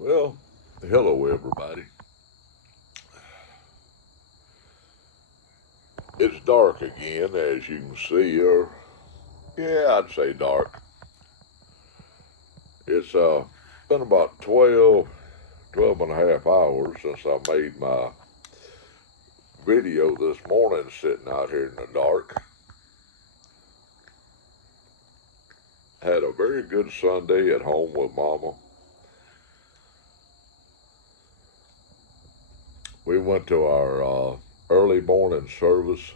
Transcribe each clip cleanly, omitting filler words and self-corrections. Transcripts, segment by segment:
Well, hello everybody. It's dark again, as you can see, or yeah, I'd say dark. It's been about 12 and a half hours since I made my video this morning sitting out here in the dark. Had a very good Sunday at home with Mama. We went to our early morning service.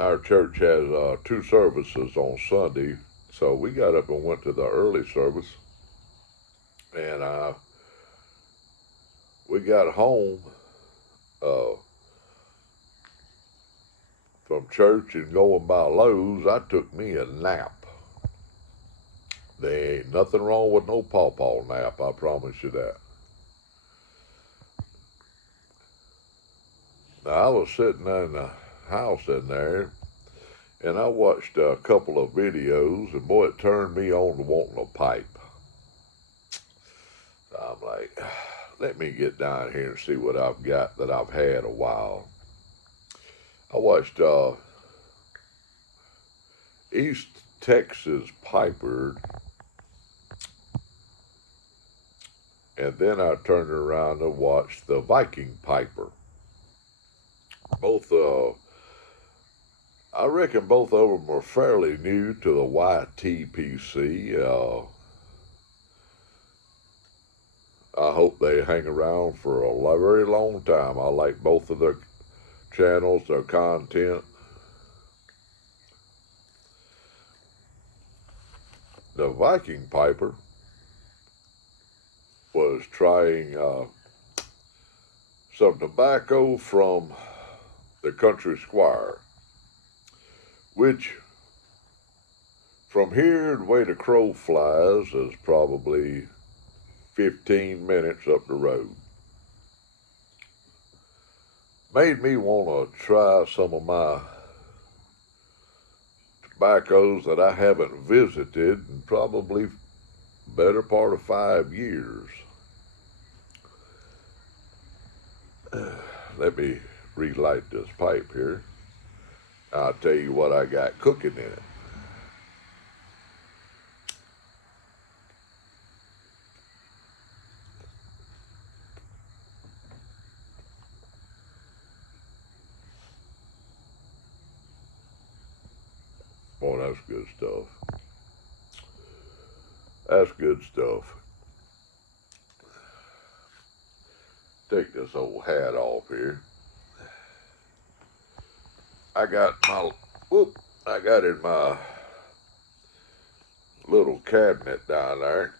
Our church has two services on Sunday, so we got up and went to the early service, and we got home uh, from church and going by Lowe's. I took me a nap. There ain't nothing wrong with no pawpaw nap, I promise you that. Now, I was sitting in the house in there, and I watched a couple of videos, and boy, it turned me on to wanting a pipe. So I'm like, let me get down here and see what I've got that I've had a while. I watched East Texas Piper, and then I turned around and watched the Viking Piper. Both, I reckon both of them are fairly new to the YTPC. I hope they hang around for a very long time. I like both of their channels, their content. The Viking Piper was trying some tobacco from the country squire, which from here the way the crow flies is probably 15 minutes up the road. Made me want to try some of my tobaccos that I haven't visited in probably better part of 5 years. Let me relight this pipe here. I'll tell you what I got cooking in it. Boy, that's good stuff. That's good stuff. Take this old hat off here. I got my, I got in my little cabinet down there,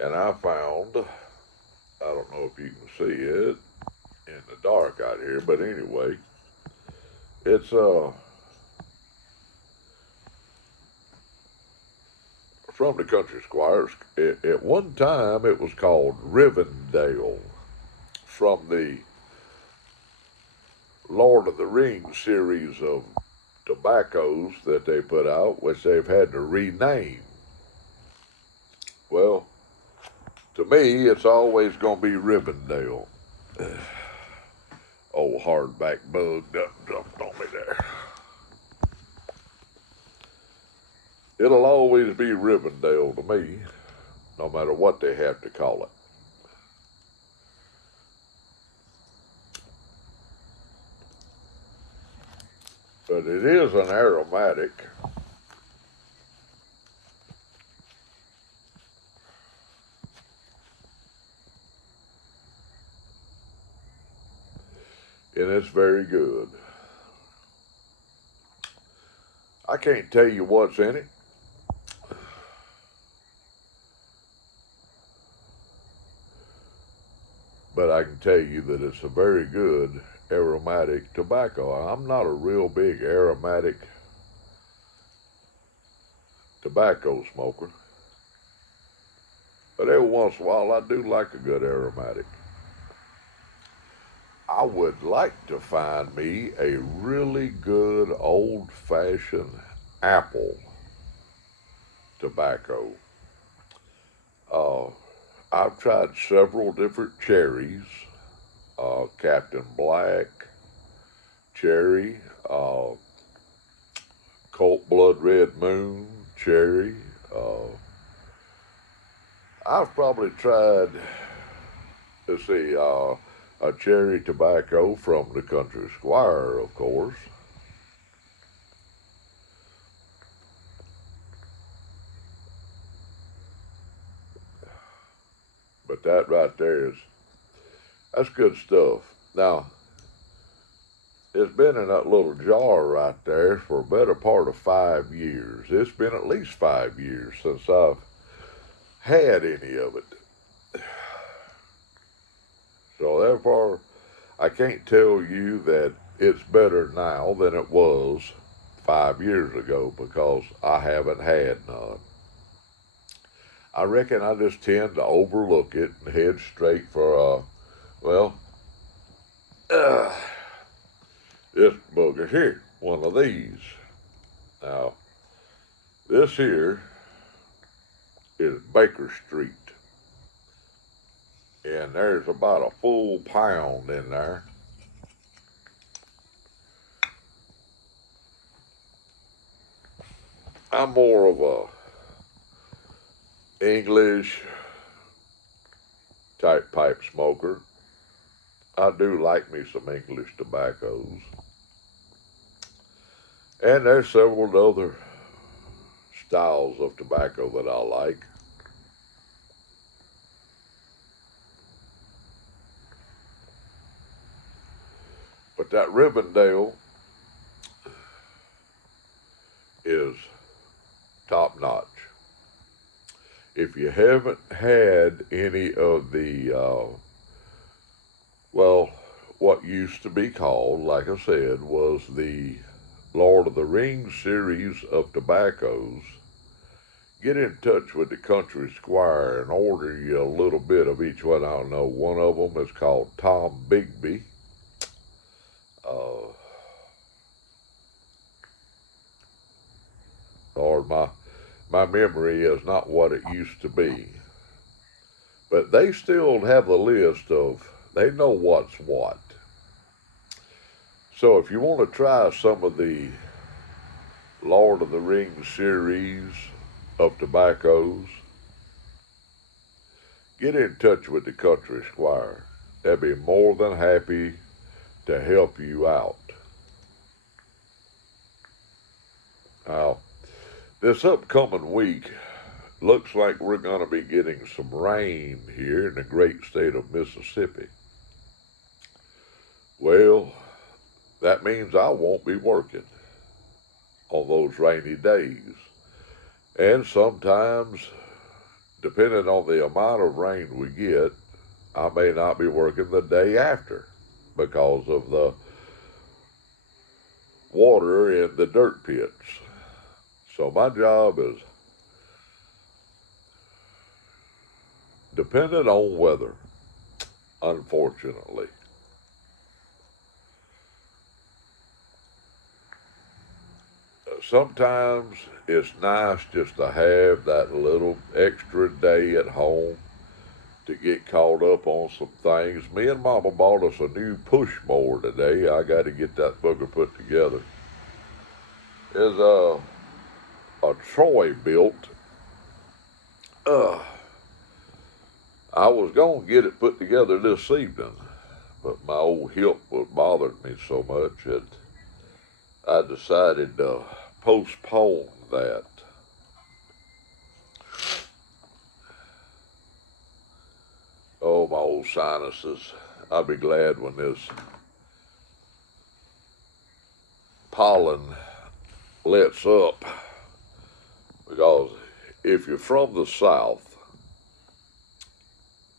and I found, I don't know if you can see it in the dark out here, but anyway, it's from the country squires. At one time, it was called Rivendell, from the Lord of the Rings series of tobaccos that they put out, which they've had to rename. Well, to me, it's always going to be Rivendell. Old hardback bug jumped on me there. It'll always be Rivendell to me, no matter what they have to call it. But it is an aromatic. And it's very good. I can't tell you what's in it. But I can tell you that it's a very good aromatic tobacco. I'm not a real big aromatic tobacco smoker, but every once in a while I do like a good aromatic. I would like to find me a really good old-fashioned apple tobacco. Uh, I've tried several different cherries, Captain Black cherry, uh, Colt Blood Red Moon cherry. Uh, I've probably tried, let's see, a cherry tobacco from the Country Squire, of course. But that right there that's good stuff. Now, it's been in that little jar right there for a better part of 5 years. It's been at least 5 years since I've had any of it. So therefore, I can't tell you that it's better now than it was 5 years ago because I haven't had none. I reckon I just tend to overlook it and head straight for, well, uh, this booger here, one of these. Now, this here is Baker Street, and there's about a full pound in there. I'm more of a English type pipe smoker. I do like me some English tobaccos. And there's several other styles of tobacco that I like. But that Rivendell is top notch. If you haven't had any of the, well, what used to be called, like I said, was the Lord of the Rings series of tobaccos, get in touch with the Country Squire and order you a little bit of each one. I don't know. One of them is called Tom Bigby. Lord, my memory is not what it used to be. But they still have the list of, they know what's what. So if you want to try some of the Lord of the Rings series of tobaccos, get in touch with the Country Squire. They'll be more than happy to help you out. Now, this upcoming week, looks like we're going to be getting some rain here in the great state of Mississippi. Well, that means I won't be working on those rainy days. And sometimes, depending on the amount of rain we get, I may not be working the day after because of the water in the dirt pits. So my job is dependent on weather, unfortunately. Sometimes it's nice just to have that little extra day at home to get caught up on some things. Me and Mama bought us a new push mower today. I got to get that booger put together. It's a Troy built. I was going to get it put together this evening, but my old hip was bothering me so much that I decided to postpone that. Oh, my old sinuses. I'll be glad when this pollen lets up, because if you're from the South,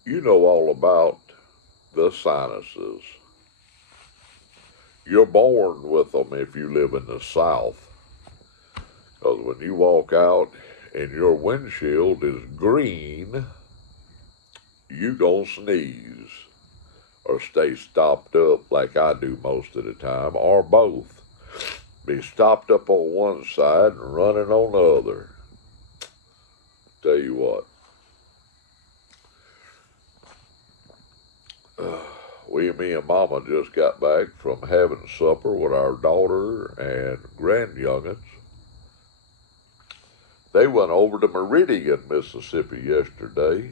you know all about the sinuses. You're born with them if you live in the South. Because when you walk out and your windshield is green, you gonna sneeze or stay stopped up like I do most of the time, or both. Be stopped up on one side and running on the other. Tell you what, me and Mama just got back from having supper with our daughter and grandyoungins. They went over to Meridian, Mississippi yesterday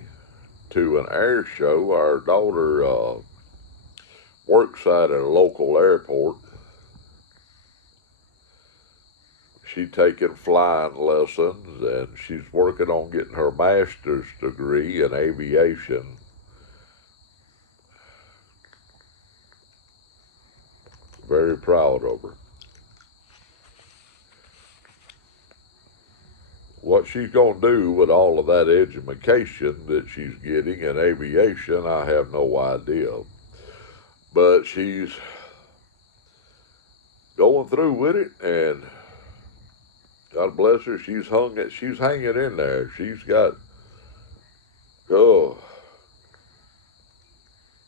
to an air show. Our daughter works at a local airport. She's taking flying lessons, and she's working on getting her master's degree in aviation. Very proud of her. What she's going to do with all of that education that she's getting in aviation, I have no idea. But she's going through with it, and God bless her, she's hanging in there. She's got,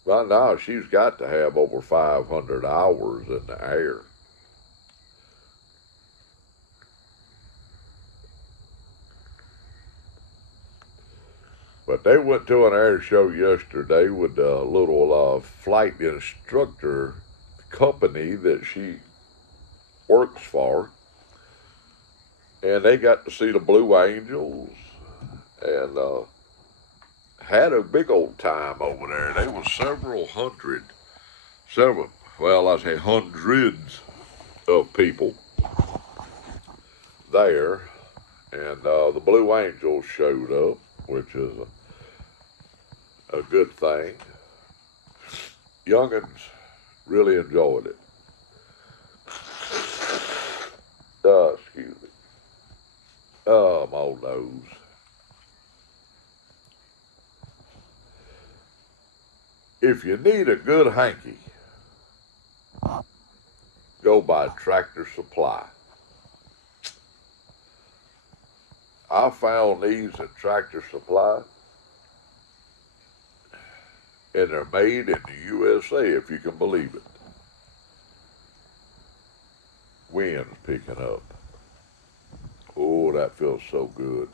by now she's got to have over 500 hours in the air. But they went to an air show yesterday with a little flight instructor company that she works for. And they got to see the Blue Angels and had a big old time over there. There was hundreds of people there. And the Blue Angels showed up, which is a good thing. Youngins really enjoyed it. Excuse me. Oh, my old nose. If you need a good hanky, go by Tractor Supply. I found these at Tractor Supply, and they're made in the USA, if you can believe it. Wind's picking up. Oh, that feels so good.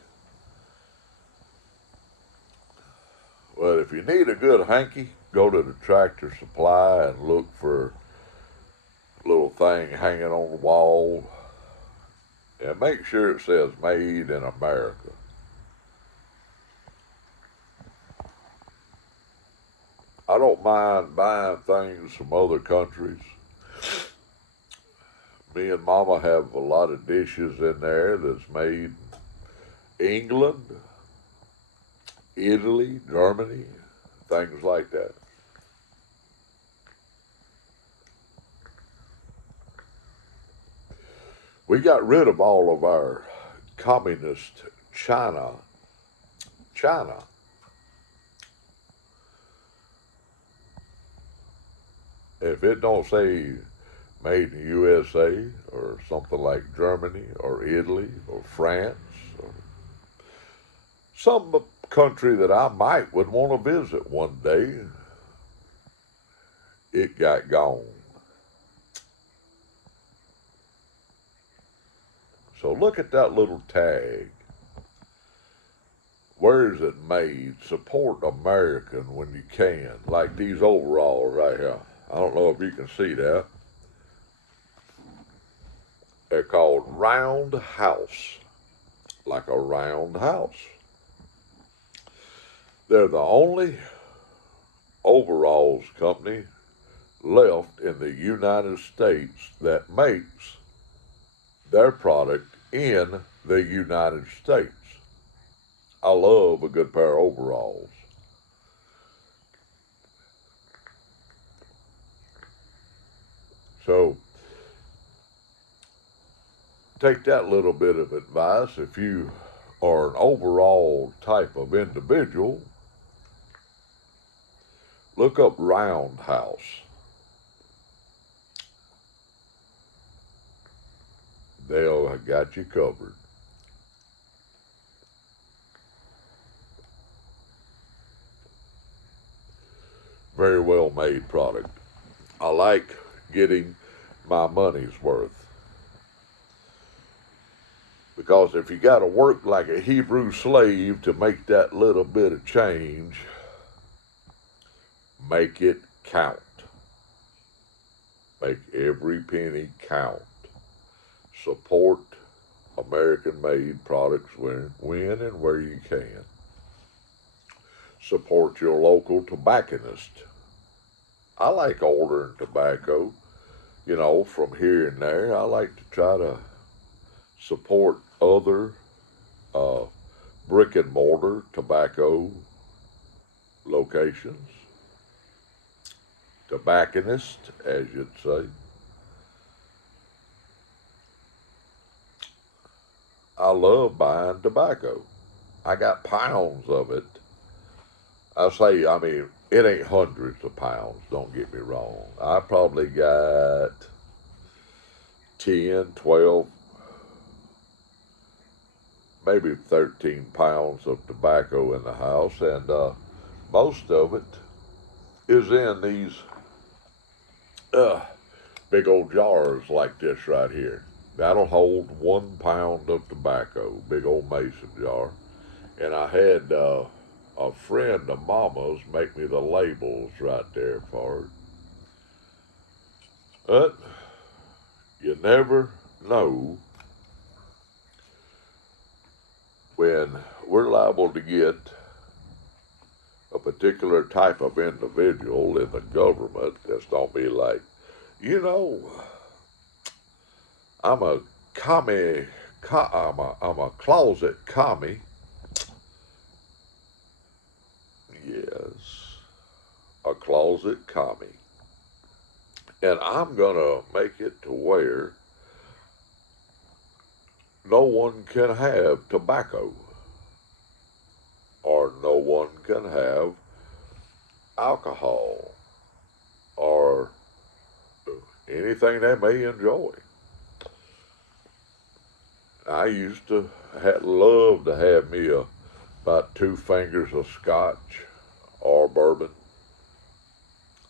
Well, if you need a good hanky, go to the Tractor Supply and look for a little thing hanging on the wall. And make sure it says Made in America. I don't mind buying things from other countries. Me and Mama have a lot of dishes in there that's made in England, Italy, Germany, things like that. We got rid of all of our communist China. If it don't say Made in USA or something like Germany or Italy or France or some country that I would want to visit one day, it got gone. So look at that little tag. Where is it made? Support American when you can. Like these overalls right here. I don't know if you can see that. They're called Round House. Like a round house. They're the only overalls company left in the United States that makes their product in the United States. I love a good pair of overalls. So, take that little bit of advice. If you are an overall type of individual, look up Roundhouse. They'll have got you covered. Very well made product. I like getting my money's worth. Because if you got to work like a Hebrew slave to make that little bit of change, make it count. Make every penny count. Support American-made products when and where you can. Support your local tobacconist. I like ordering tobacco, from here and there. I like to try to support other brick and mortar tobacco locations. Tobacconist, as you'd say. I love buying tobacco. I got pounds of it. It ain't hundreds of pounds, don't get me wrong. I probably got 10, 12, maybe 13 pounds of tobacco in the house, and most of it is in these big old jars like this right here. That'll hold 1 pound of tobacco, big old mason jar. And I had a friend of Mama's make me the labels right there for it. But you never know when we're liable to get a particular type of individual in the government that's gonna be like, I'm a commie, I'm a closet commie. Yes, a closet commie. And I'm gonna make it to where no one can have tobacco, or no one can have alcohol, or anything they may enjoy. I used to love to have me about 2 fingers of scotch or bourbon.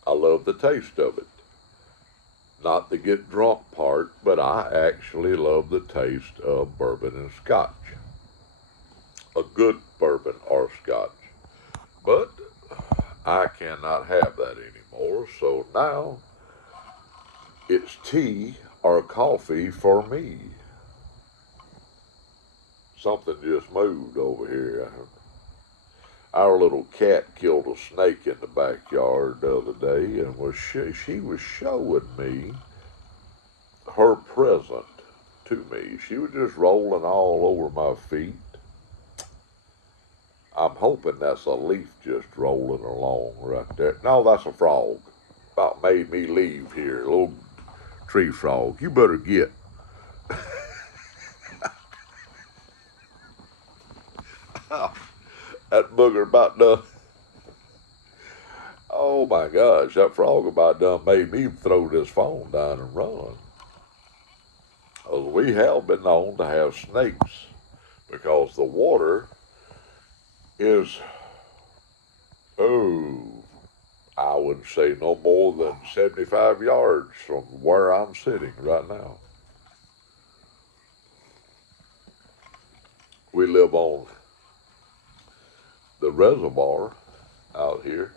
I love the taste of it. Not the get drunk part, but I actually love the taste of bourbon and scotch. A good bourbon or scotch. But I cannot have that anymore, so now it's tea or coffee for me. Something just moved over here. Our little cat killed a snake in the backyard the other day, and she was showing me her present to me. She was just rolling all over my feet. I'm hoping that's a leaf just rolling along right there. No, that's a frog. About made me leave here. A little tree frog. You better get. That booger about done. Oh my gosh, that frog about done made me throw this phone down and run. We have been known to have snakes because the water is, I would say no more than 75 yards from where I'm sitting right now. We live on the reservoir out here.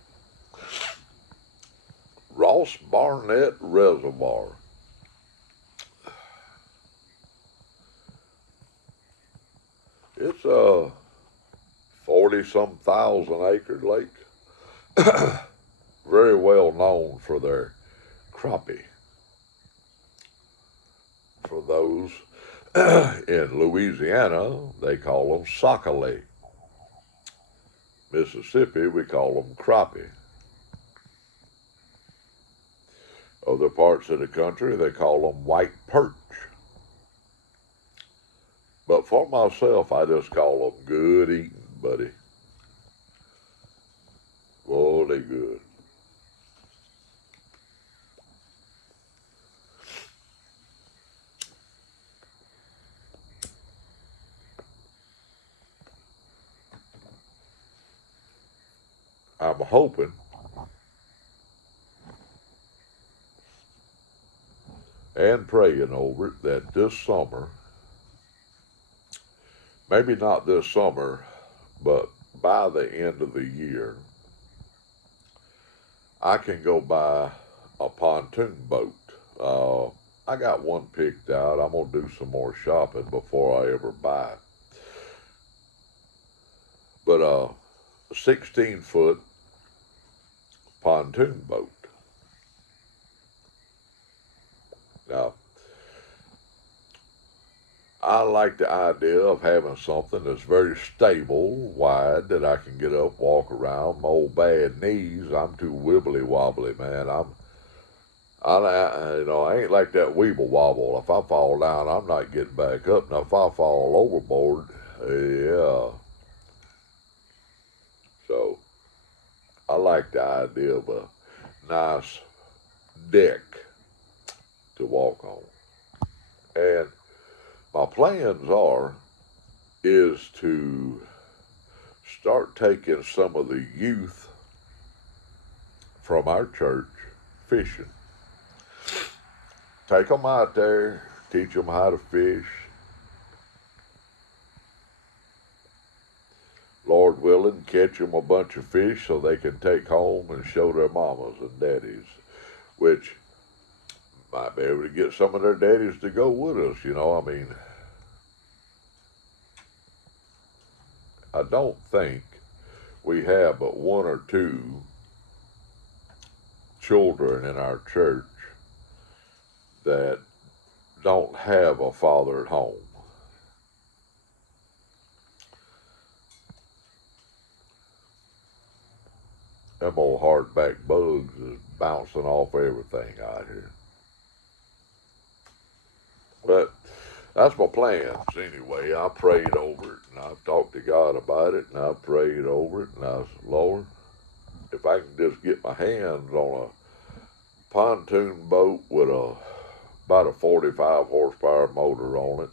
Ross Barnett Reservoir. It's a 40-some thousand acre lake. Very well known for their crappie. For those in Louisiana, they call them sockeye. Mississippi, we call them crappie. Other parts of the country, they call them white perch. But for myself, I just call them good eating, buddy. Oh, they good. I'm hoping and praying over it that this summer maybe not this summer, but by the end of the year, I can go buy a pontoon boat. Uh, I got one picked out. I'm going to do some more shopping before I ever buy it. But a 16-foot pontoon boat. Now, I like the idea of having something that's very stable, wide, that I can get up, walk around. My old bad knees, I'm too wibbly wobbly, man. I ain't like that weeble wobble. If I fall down, I'm not getting back up. Now, if I fall overboard, yeah. So, I like the idea of a nice deck to walk on. And my plans is to start taking some of the youth from our church fishing. Take them out there, teach them how to fish. Lord willing, catch them a bunch of fish so they can take home and show their mamas and daddies, which might be able to get some of their daddies to go with us, you know. I mean, I don't think we have but one or two children in our church that don't have a father at home. Them old hardback bugs is bouncing off everything out here. But that's my plans anyway. I prayed over it and I've talked to God about it and I prayed over it and I said, Lord, if I can just get my hands on a pontoon boat with about a 45 horsepower motor on it,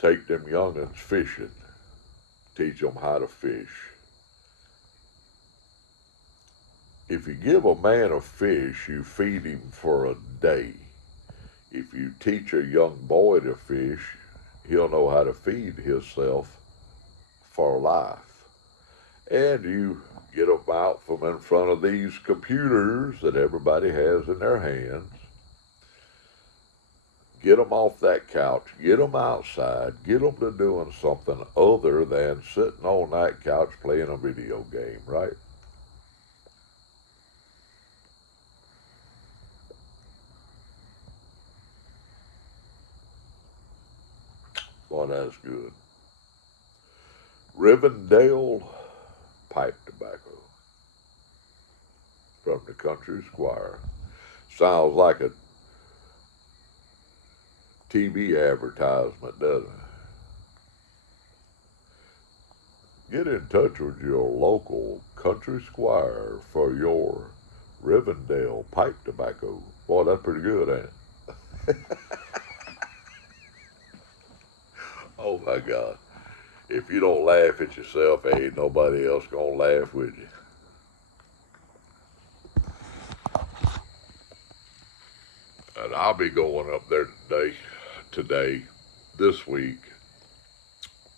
take them young'uns fishing, teach them how to fish. If you give a man a fish, you feed him for a day. If you teach a young boy to fish, he'll know how to feed himself for life. And you get them out from in front of these computers that everybody has in their hands. Get them off that couch. Get them outside. Get them to doing something other than sitting on that couch playing a video game, right? Well, that's good. Rivendell pipe tobacco from the country squire. Sounds like a TV advertisement, doesn't it? Get in touch with your local country squire for your Rivendell pipe tobacco. Boy, that's pretty good, ain't it? Oh my God. If you don't laugh at yourself, ain't nobody else gonna laugh with you. And I'll be going up there today, this week,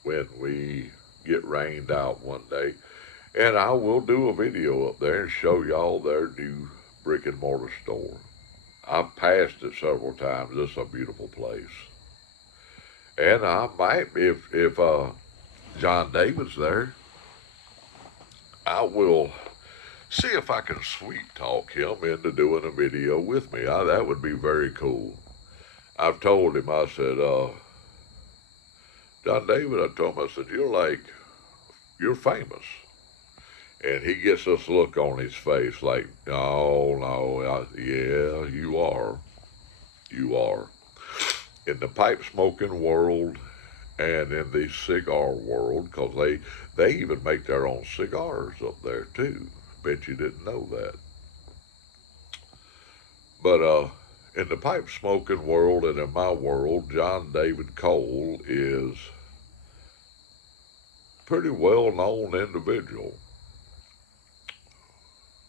when we get rained out one day. And I will do a video up there and show y'all their new brick and mortar store. I've passed it several times. It's a beautiful place. And I might, if John David's there, I will see if I can sweet talk him into doing a video with me. That would be very cool. I've told him, I said, John David, I told him, I said, you're famous. And he gets this look on his face like, no, yeah, you are. You are. In the pipe smoking world and in the cigar world, because they even make their own cigars up there too. Bet you didn't know that. But in the pipe smoking world and in my world, John David Cole is a pretty well known individual.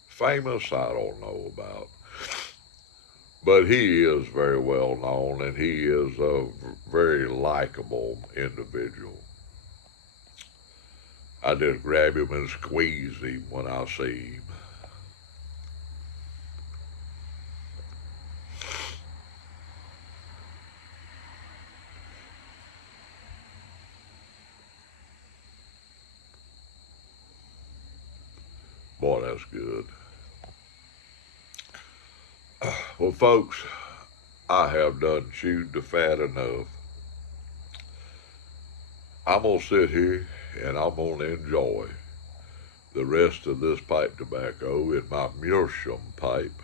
Famous, I don't know about. But he is very well known, and he is a very likable individual. I just grab him and squeeze him when I see him. Boy, that's good. Well, folks, I have done chewed the fat enough. I'm going to sit here and I'm going to enjoy the rest of this pipe tobacco in my meerschaum pipe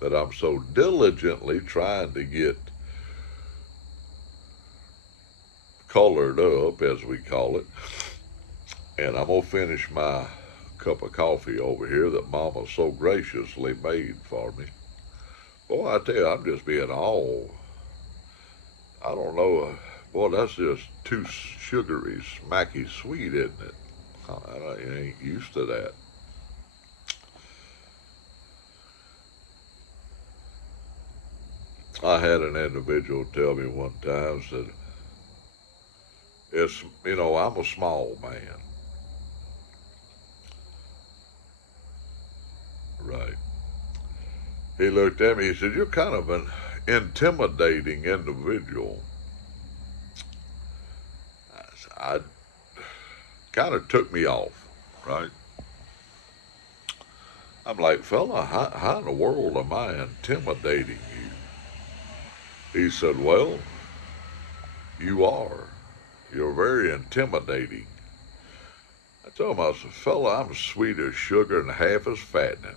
that I'm so diligently trying to get colored up, as we call it. And I'm going to finish my cup of coffee over here that Mama so graciously made for me. Boy, I tell you, I'm just being all, I don't know, boy, that's just too sugary, smacky sweet, isn't it? I ain't used to that. I had an individual tell me one time, said, I'm a small man. Right. He looked at me, he said, you're kind of an intimidating individual. I kind of took me off, right? I'm like, fella, how in the world am I intimidating you? He said, well, you are. You're very intimidating. I told him, I said, fella, I'm sweet as sugar and half as fattening.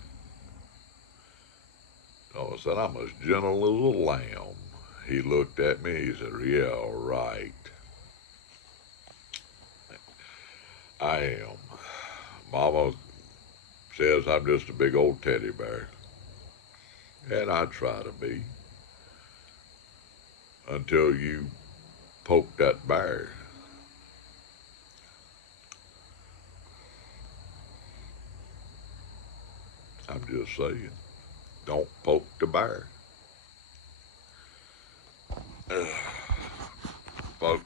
I said, I'm as gentle as a lamb. He looked at me, he said, yeah, right. I am. Mama says I'm just a big old teddy bear. And I try to be. Until you poke that bear. I'm just saying. Don't poke the bear. Folks,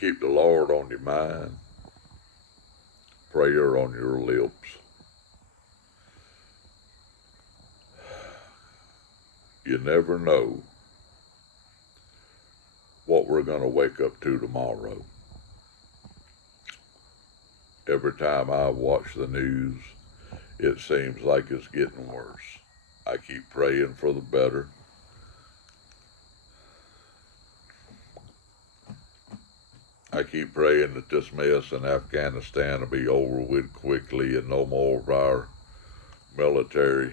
keep the Lord on your mind. Prayer on your lips. You never know what we're going to wake up to tomorrow. Every time I watch the news, it seems like it's getting worse. I keep praying for the better. I keep praying that this mess in Afghanistan will be over with quickly and no more of our military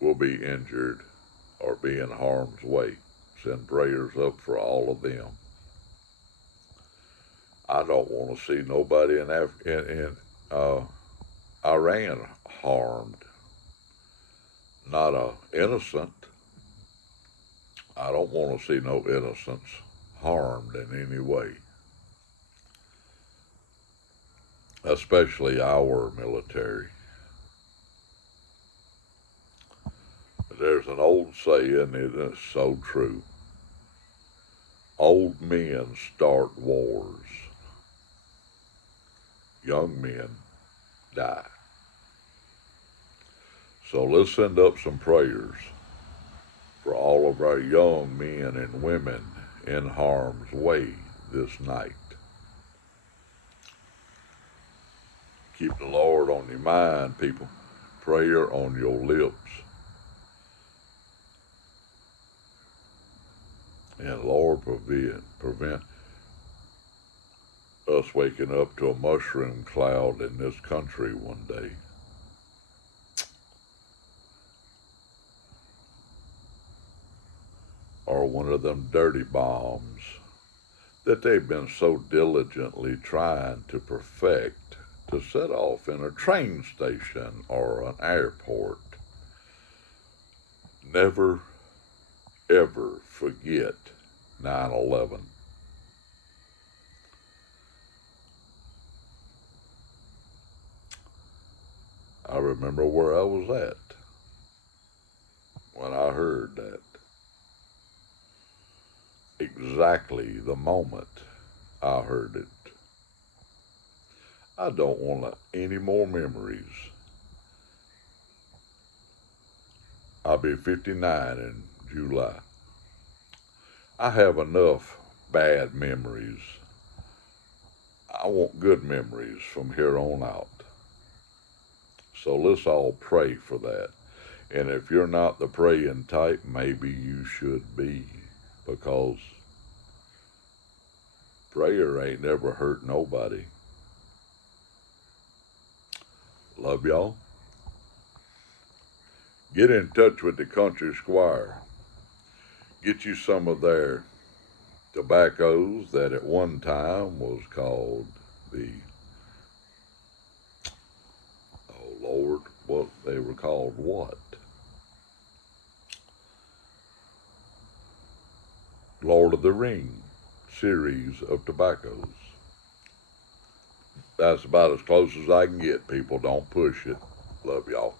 will be injured or be in harm's way. Send prayers up for all of them. I don't want to see nobody in Iran harmed. Not a innocent. I don't want to see no innocents harmed in any way. Especially our military. There's an old saying, and it's so true. Old men start wars. Young men die. So let's send up some prayers for all of our young men and women in harm's way this night. Keep the Lord on your mind, people. Prayer on your lips. And Lord, prevent us waking up to a mushroom cloud in this country one day. Or one of them dirty bombs that they've been so diligently trying to perfect to set off in a train station or an airport. Never, ever forget 9/11. I remember where I was at. when I heard that. Exactly the moment I heard it. I don't want any more memories. I'll be 59 in July. I have enough bad memories. I want good memories from here on out. So let's all pray for that. And if you're not the praying type, maybe you should be, because prayer ain't never hurt nobody. Love y'all. Get in touch with the country squire. Get you some of their tobaccos that at one time was called the, oh Lord, what they were called what? Lord of the Ring series of tobaccos. That's about as close as I can get, people. Don't push it. Love y'all.